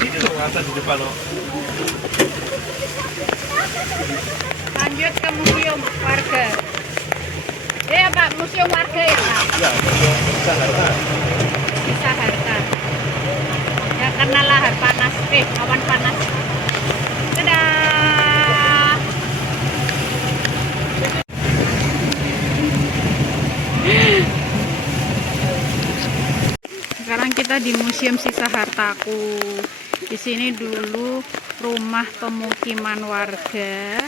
Sini loh atas di depan loh. Lanjut ke museum warga. Ya Pak, museum warga ya Pak? Ya, museum bisa harta. Bisa harta. Ya karena lahar panas, awan panas. Dadah. Sekarang kita di Museum Sisa Hartaku. Di sini dulu rumah pemukiman warga.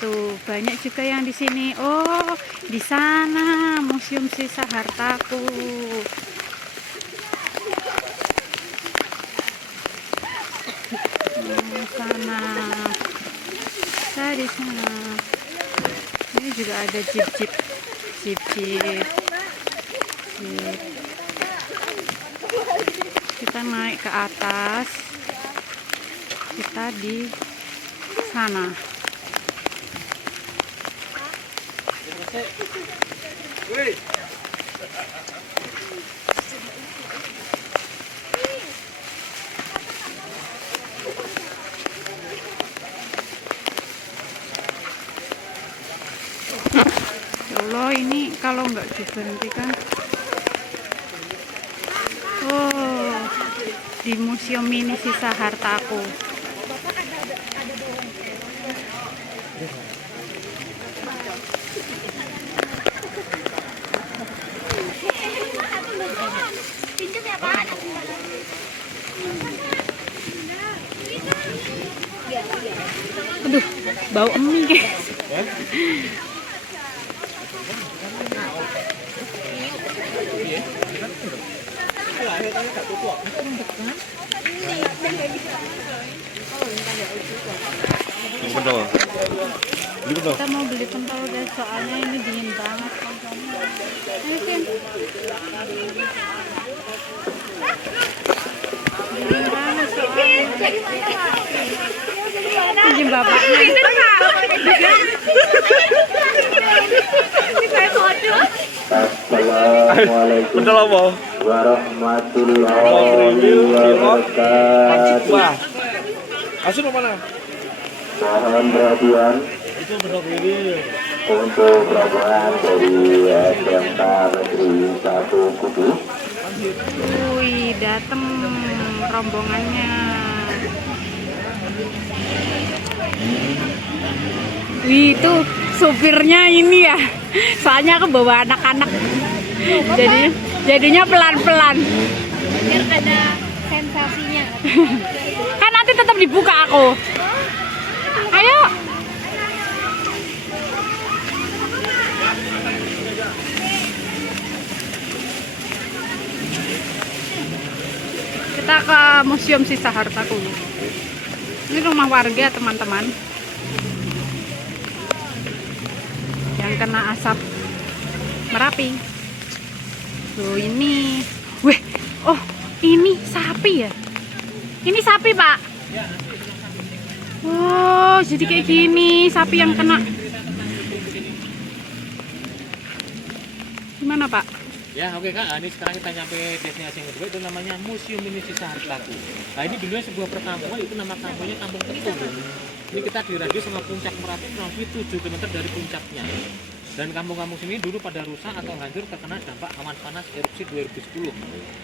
Tuh, banyak juga yang di sini. Oh, di sana Museum Sisa Hartaku. Sana. Saya di sana. Ini juga ada jeep-jeep. Jeep-jeep. Kita naik ke atas, kita di sana. Ya Allah, ini kalau nggak diberhentikan. Oh, di museum ini sisa hartaku. Aduh, bau mie guys. Pentol. Beli pentol. Kita mau beli pentol guys, soalnya ini dingin banget. Ayo Kim. Dingin banget soalnya. Izin bapaknya. Assalamualaikum Pentol apa? warahmatullahi wabarakatuh. Wah. Asun mana? Mohon perhatian Itu pentol grill. untuk rombongan dari SMK Negeri 1 Kudus. Wih, dateng rombongannya. Wih, itu supirnya ini ya. Soalnya aku bawa anak-anak. Jadinya pelan-pelan. Biar ada sensasinya. Kan nanti tetap dibuka aku. Ayo. Kita ke Museum Sisa Hartaku. Ini rumah warga, teman-teman. Yang kena asap Merapi. Tuh ini. Weh, oh, ini sapi ya? Ini sapi, Pak. Oh, jadi kayak gini, sapi yang kena. Gimana, Pak? Ya oke Kak, ini sekarang kita nyampe destinasi yang kedua, itu namanya Museum Mini Sisa Hartaku. Nah ini dulunya sebuah perkampungan, itu nama kampungnya Kampung Ketung. Ini kita di radius sama puncak Merapi kurang lebih 7 km dari puncaknya. Dan kampung-kampung sini dulu pada rusak atau hancur terkena dampak awan panas erupsi 2010.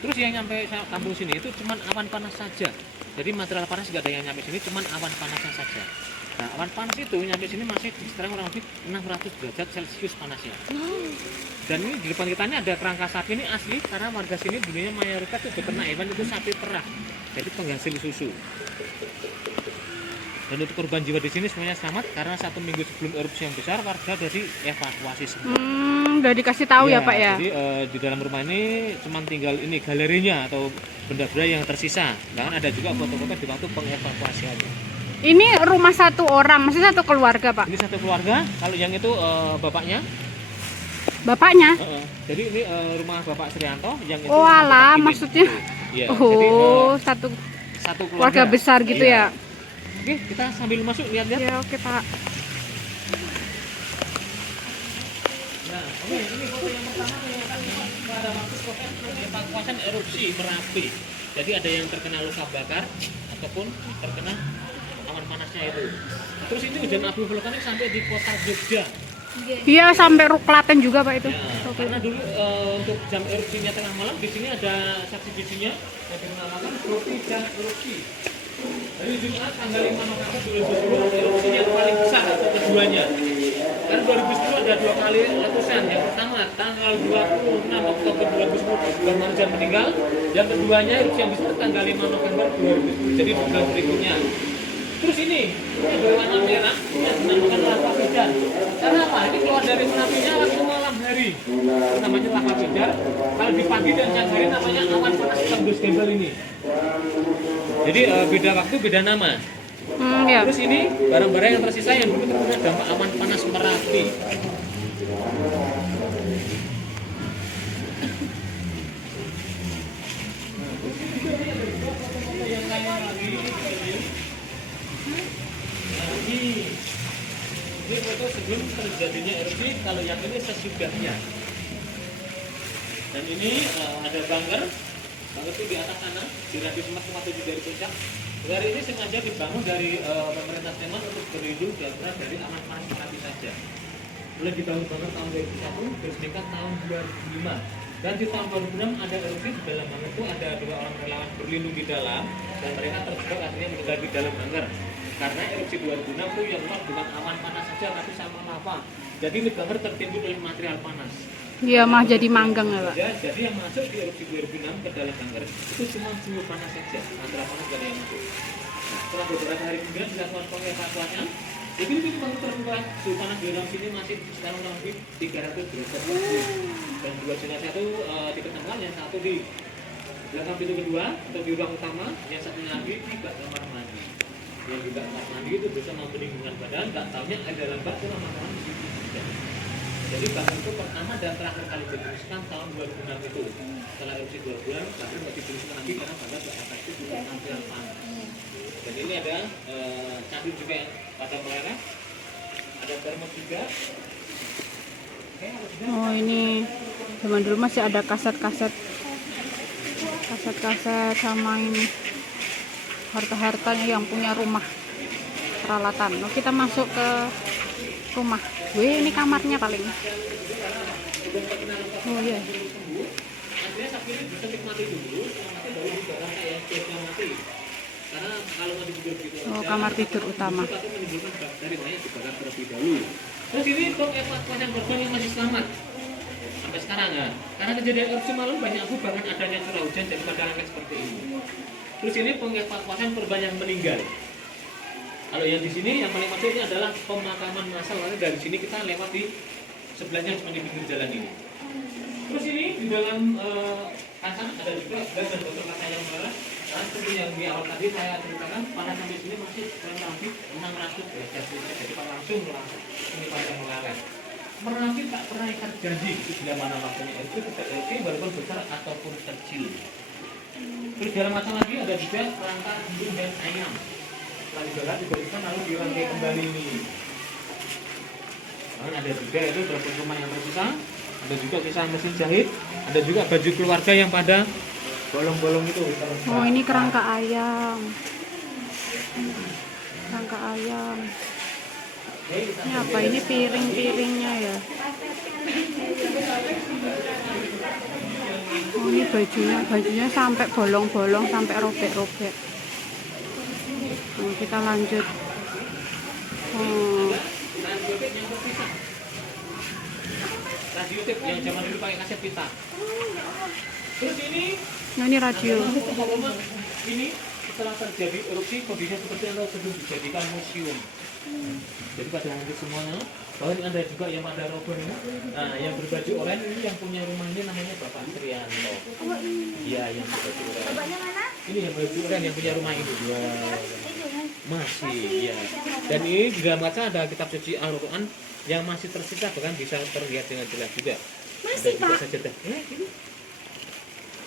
Terus yang nyampe kampung sini itu cuma awan panas saja. Jadi material panas nggak ada yang nyampe sini, cuma awan panasnya saja. Nah awan panas itu nyampe sini masih sekitar kurang lebih 600 derajat Celcius panasnya. Dan ini di depan kita ini ada kerangka sapi, ini asli karena warga sini dulunya mayoritas itu beternak hewan itu sapi perah, jadi penghasil susu. Dan untuk korban jiwa di sini semuanya selamat karena 1 minggu sebelum erupsi yang besar warga dari evakuasi semua. Udah dikasih tahu ya, Pak ya. Jadi di dalam rumah ini cuma tinggal ini galerinya atau benda-benda yang tersisa. Dan ada juga foto-foto di waktu pengevakuasiannya. Ini rumah satu orang, maksudnya satu keluarga, Pak. Ini satu keluarga, kalau yang itu bapaknya. Bapaknya? Jadi ini rumah Bapak Srianto yang itu. Oh alah, Bapak Kimin. maksudnya. Iya, Oh, jadi, satu keluarga keluarga besar gitu Iya. ya. Oke, kita sambil masuk lihat-lihat. Ya, oke, Pak. Nah, oke, ini foto yang pertama pada waktu proses evakuasi erupsi Merapi. Jadi ada yang terkena luka bakar ataupun terkena awan panasnya itu. Terus ini hujan abu vulkanik sampai di kota Jogja. Iya, sampai Klaten juga Pak itu. Ya, karena dulu untuk jam erupsinya tengah malam di sini ada saksi bijinya yang dinamakan Tropi dan Erupsi. Dari Jumat tanggal 5 November 2010 erupsi yang paling besar atau keduanya. Karena 2010 ada 2 kali letusan. Yang pertama tanggal 26 Oktober 2010 bulan Maret meninggal. Yang keduanya erupsi yang besar tanggal 5 November 2010. Jadi bulan berikutnya. Terus ini berwarna merah, yang dinamakan lava pijar. Karena apa? Ini keluar dari merapinya waktu malam hari. Itu namanya lava pijar. Kalau di pagi dan siang hari namanya awan panas tembus gembel ini. Jadi beda waktu, beda nama. Ya. Terus ini barang-barang yang tersisa yang dulu terkena dampak awan panas Merapi. Ini foto sebelum terjadinya erupsi, kalau yang ini sesudahnya. Dan ini ada bunker itu di atas sana, di radius 4,7 dari puncak. Dari ini sengaja dibangun dari pemerintah Sleman untuk berlindung dari awan panas Merapi saja. Mulai dibangun bunker tahun 2001, diresmikan tahun 2005. Dan di tahun 2006 ada erupsi di dalam bunker itu ada 2 orang relawan berlindung di dalam dan mereka terjebak akhirnya meninggal di dalam bunker. Karena erupsi 2006 itu yang keluar bukan awan panas saja tapi sama lava. Jadi ini bunker tertimbun oleh material panas. Iya mah jadi manggang ya Pak. Jadi yang masuk di erupsi 2006 ke dalam bunker itu cuma suhu panas saja, material panas gak ada yang masuk. Nah, setelah beberapa hari kemudian dilakukan pengevakuasian, jadi ini bunker terbuka, suhu panas di dalam sini masih sekarang lebih 300 derajat celcius. Dan 2 jenazah itu diketemukan, yang satu di belakang pintu kedua atau di ruang utama, yang satunya lagi di kamar mandi. Yang juga kamar mandi itu bisa membendingkan badan, tak tahunya ada dalam bak itu lama-lama di situ. Jadi bahkan itu pertama dan terakhir kali dituliskan tahun 2006 itu. Setelah erupsi 2 bulan, bahkan nggak dituliskan lagi karena bahkan tidak efektif untuk material panas. Dan ini ada candi juga yang pada meleleh, ada termos juga. Oh ini zaman dulu masih ada kaset-kaset sama ini harta-hartanya yang punya rumah peralatan. Nah, kita masuk ke rumah. Wih, ini kamarnya paling. Oh iya. Artinya sapi ini bisa nikmati dulu, nanti baru dibakar kayak biasanya mati. Karena kalau mau dibakar gitu Oh, kamar tidur utama. tapi menimbulkan bakteri banyak dibakar terlebih dahulu. Terus ini pengevakuasian korban yang masih selamat sampai sekarang ya. Karena kejadian erupsi malam banyak abu bahkan adanya curah hujan jadi pada langit seperti ini. Terus ini pengevakuasian korban yang meninggal. Kalau yang di sini yang paling masuk ini adalah pemakaman massal. Karena dari sini kita lewat di sebelahnya cuma di pinggir jalan ini. Terus ini di dalam kaca ada juga gas dan botol kaca yang merah. Karena seperti yang di awal tadi saya ceritakan, panas sampai sini masih kurang lebih 600 derajat celcius. Jadi langsung ini pada meleleh. Merapi tak pernah ikat janji itu bila mana waktunya itu tidak erupsi walaupun besar ataupun kecil. Terus dalam macam lagi ada juga kerangka embung dan ayam. Setelah dibakar diberikan lalu dirangkai kembali ini. Dan ada juga itu berapa rumah yang tersisa. Ada juga sisa mesin jahit. Ada juga baju keluarga yang pada bolong-bolong itu. Oh ini kerangka ayam. Kerangka ayam. Ini apa? Ini piring-piringnya ya. Oh ini bajunya sampai bolong-bolong, sampai robek-robek. Nah, kita lanjut. Oh. Radio tape yang zaman dulu pakai kaset pita. Terus ini, Nah, ini radio. ini setelah terjadi erupsi kondisinya seperti yang sebelum dijadikan museum. Jadi pada hampir semuanya. Bahwa ini ada juga yang ada robot ini. Nah, yang berbaju oranye ini yang punya rumah ini namanya Bapak Trianto. Iya, yang berbaju oranye. Ini yang berbaju oranye yang punya rumah ini. Masih, ya. Dan ini di dalam kaca ada kitab suci Al-Quran yang masih tersisa, bahkan bisa terlihat dengan jelas juga. Masih Pak? Sajadah. Ini.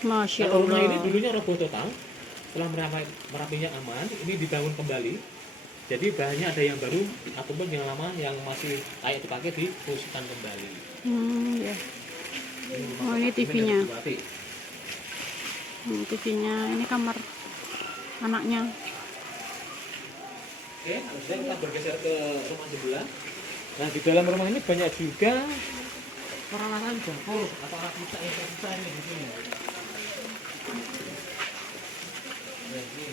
Masya Nah, rumah ini Allah. dulunya roboh total. Setelah Merapinya aman, ini dibangun kembali. Jadi bahannya ada yang baru ataupun yang lama yang masih layak dipakai difungsikan kembali. Ya. Oh ini TV-nya. TV-nya. Ini kamar anaknya. Oke, selanjutnya kita bergeser ke rumah sebelah. Nah, di dalam rumah ini banyak juga peralatan dapur atau alat masak yang tersisa ini di sini. Nah, ini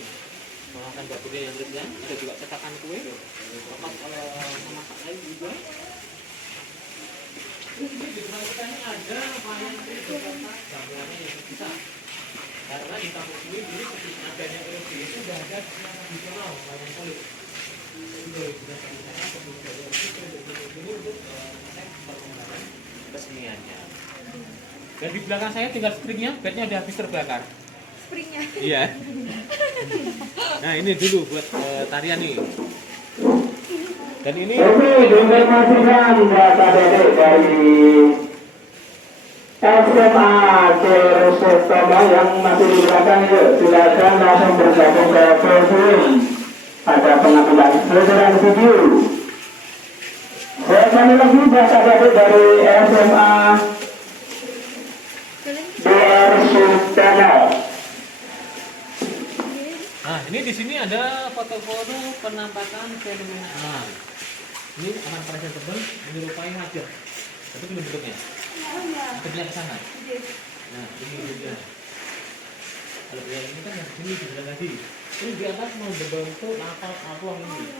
peralatan dapurnya yang ringan, ada juga cetakan kue, tempat memasak lain juga. Terus ini di belakang kita ini ada banyak jamuannya yang tersisa. Karena di kampung ini dulu sebelum adanya erupsi itu sudah ada tradisional wayang kulit. Keseniannya. Dan di belakang saya tinggal springnya, bednya udah habis terbakar. Springnya. Iya. Nah ini dulu buat tarian nih. Dan ini Oke, diinformasikan data dedek dari SMA Cerusotomo yang masih di belakang yuk, silakan langsung bergabung ke forum. Ada pengambilan saudara video. Sekali lagi data dedek dari SMA DR Sultana. Nah, ini di sini ada foto-foto penampakan fenomena alam. Ini aman presentable menyerupai wajah. Tapi belum bentuknya. Bentuknya ke sana. Nah, ini juga. Kalau yang ini kan yang sini di sebelah tadi. Ini di atas mau berbentuk apa ini.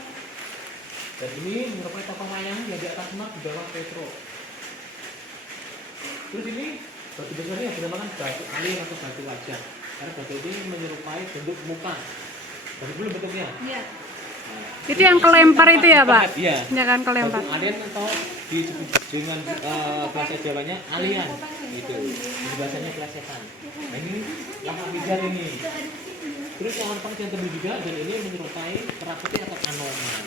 Dan ini menyerupai tokoh wayang yang di atas mak di bawah Petro. Terus ini batu besarnya yang dinamakan batu alir atau batu wajah. Karena batu ini menyerupai bentuk muka. Batu belum bentuknya. Iya. Itu yang kelempar itu ya, Pak? Iya. Ya kan kelempar. Batu alien atau disebut dengan bahasa Jawanya alien gitu. Di bahasanya plesetan. Nah, ini lama pijar ini. Terus yang paling yang tebal juga dan ini menyerupai perakuti atau anoman.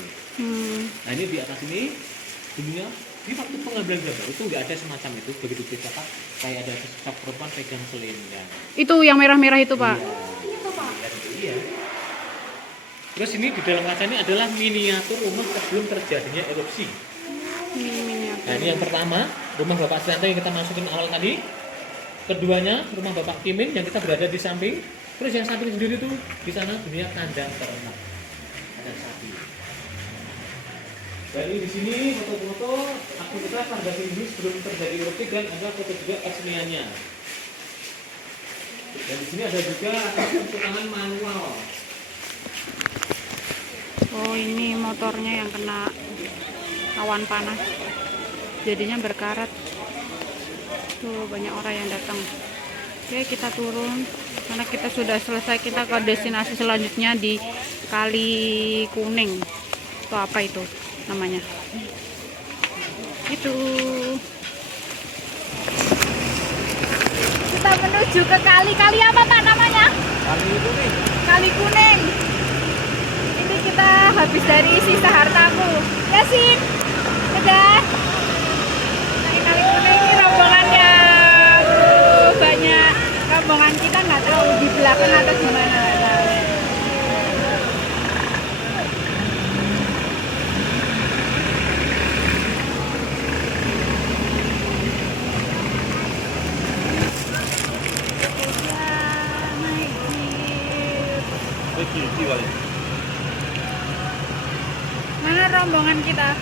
Nah ini di atas ini dulunya di waktu pengambilan gambar itu nggak ada semacam itu, begitu dicetak kayak ada sosok perempuan pegang selendang. Itu yang merah-merah itu, Pak. Iya. Terus ini di dalam kaca ini adalah miniatur rumah sebelum terjadinya erupsi. Nah ini yang pertama rumah Bapak Srianto yang kita masukin awal tadi. Keduanya rumah Bapak Kimin yang kita berada di samping. Terus yang samping sendiri tuh di sana dunia kandang ternak. Ada sapi. Jadi di sini foto-foto aktivitas warga ini sebelum terjadi erupsi dan ada foto juga keseniannya. Dan di sini ada juga tangan manual. Oh, ini motornya yang kena awan panas. Jadinya berkarat. Tuh banyak orang yang datang. Oke, kita turun karena kita sudah selesai. Kita ke destinasi selanjutnya di Kali Kuning. Itu apa itu namanya? Itu. Kita menuju ke kali apa Pak namanya? Kali Kuning. Kali Kuning. Ini kita habis dari sisa hartaku. Yasin. Udah. Nah, Kali Kuning ini rombongannya. Banyak rombongan kita nggak tahu di belakang atau gimana nggak tahu. Mana rombongan kita?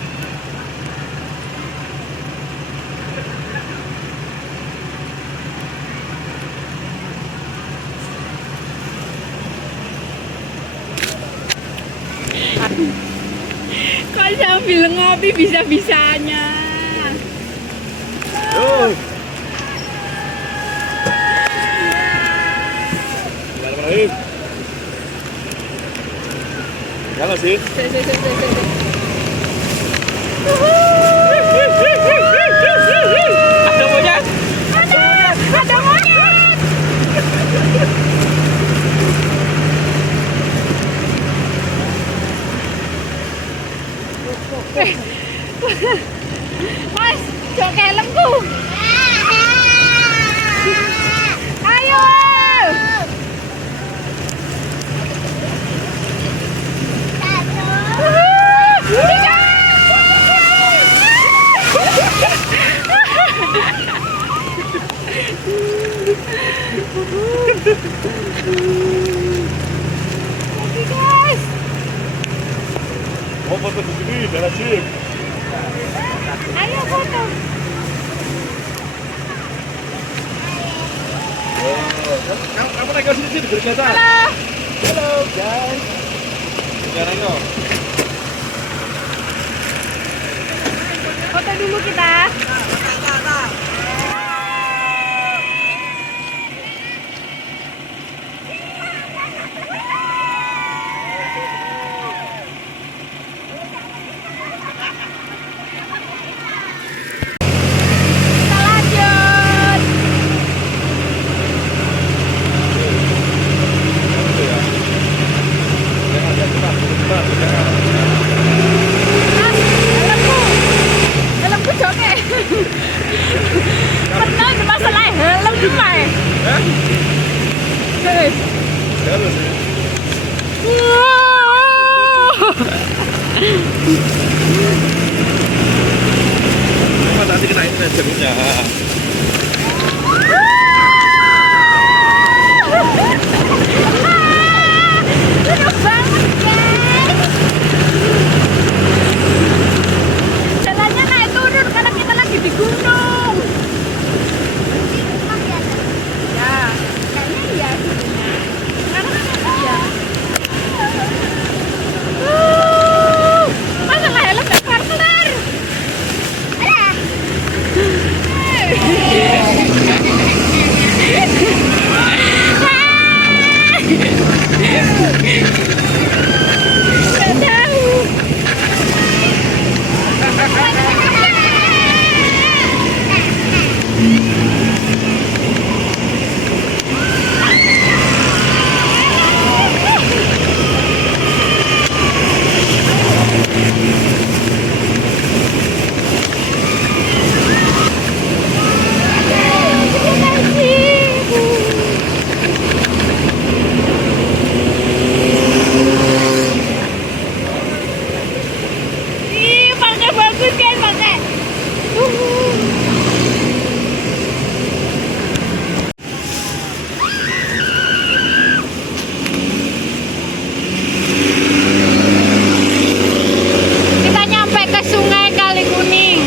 Kok sambil ngopi bisa-bisanya? Bismillahirrahmanirrahim. Ya nggak sih? Ada monyet. Ada monyet. Mas, jok helmku. Ayo. Oke guys. Oh, foto di sini, jalan sip. Ayo foto. Kamu naik ke sini sih, berkata. Halo. Halo, guys. Sekarang no. Foto dulu kita. Kita lanjut. Mas, helmku joke. Pernah ada masalah helm gimana? Hei. Jalan sih. Cuma nanti kena ini jadinya. Seru banget guys. Jalannya naik turun karena kita lagi di gunung. Ya, kayaknya iya sebenarnya. Karena iya. Masalah helm gak kelar-kelar. Alah. Nggak tahu. Ih, pakai bagus kan pakai. Kita nyampe ke Sungai Kali Kuning.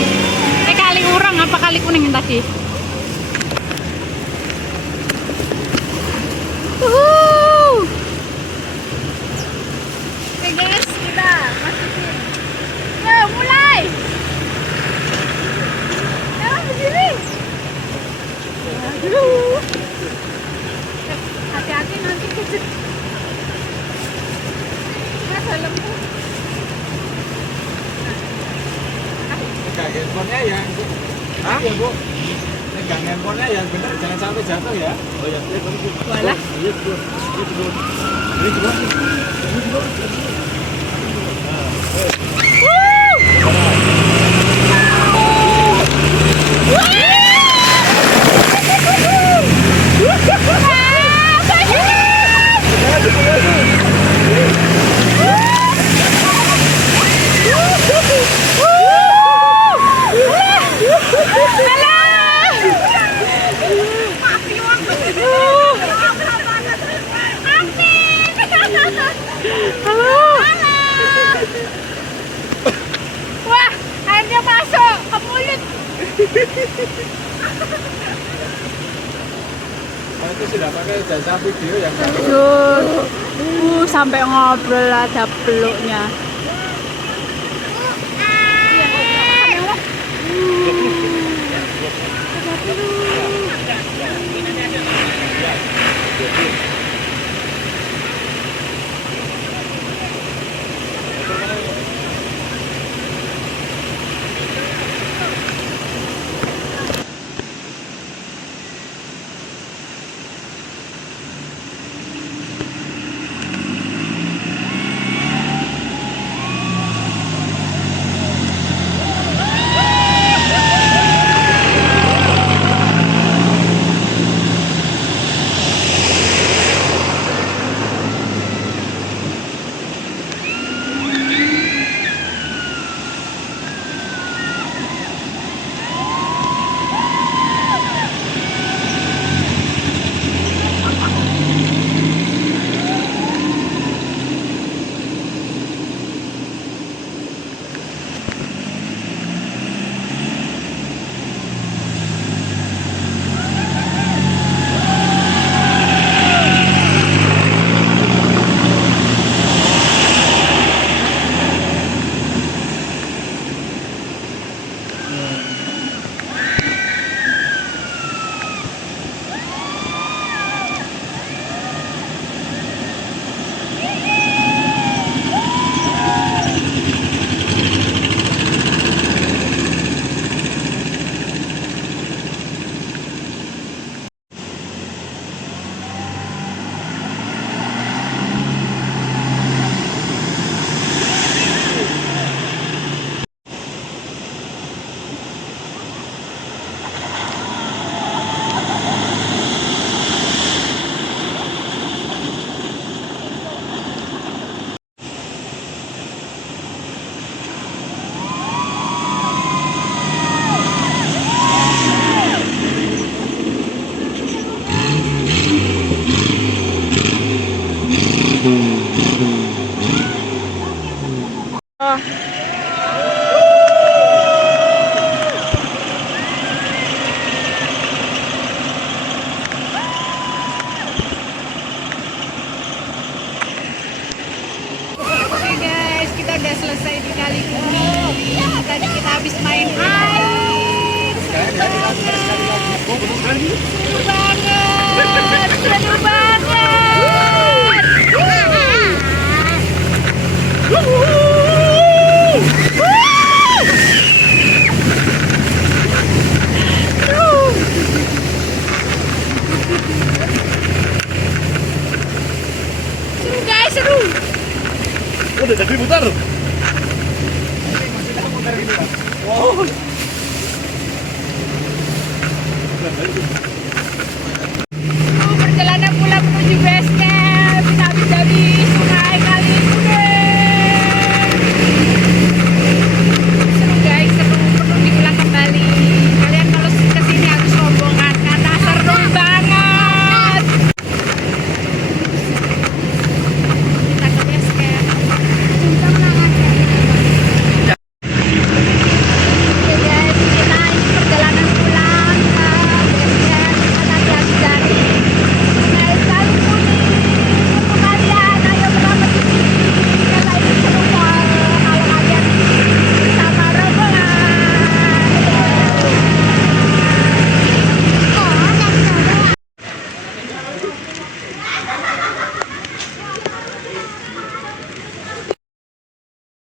Kali Urang apa Kali Kuning yang tadi? Oke guys, kita masukin. Yuk, mulai. Jangan berdiri. Aduh. Hati-hati nanti kejet. Mas, helmku. Pegang handphonenya ya. Hah? Ya, Bu. Pegang handphonenya yang benar, jangan sampai jatuh ya. Oh ya, Walah. Iya, betul. Iya, betul. Ini juga. Wah, airnya masuk ke mulut. Oh, itu sudah pakai jasa video yang Sampai ngobrol ada peluknya. udah selesai di Kali Bumi. Ya, tadi kita habis main air. Seru banget. Seru banget. Seru banget. Seru guys, seru. Udah jadi putar. Wow. Perjalanan pulang menuju base camp.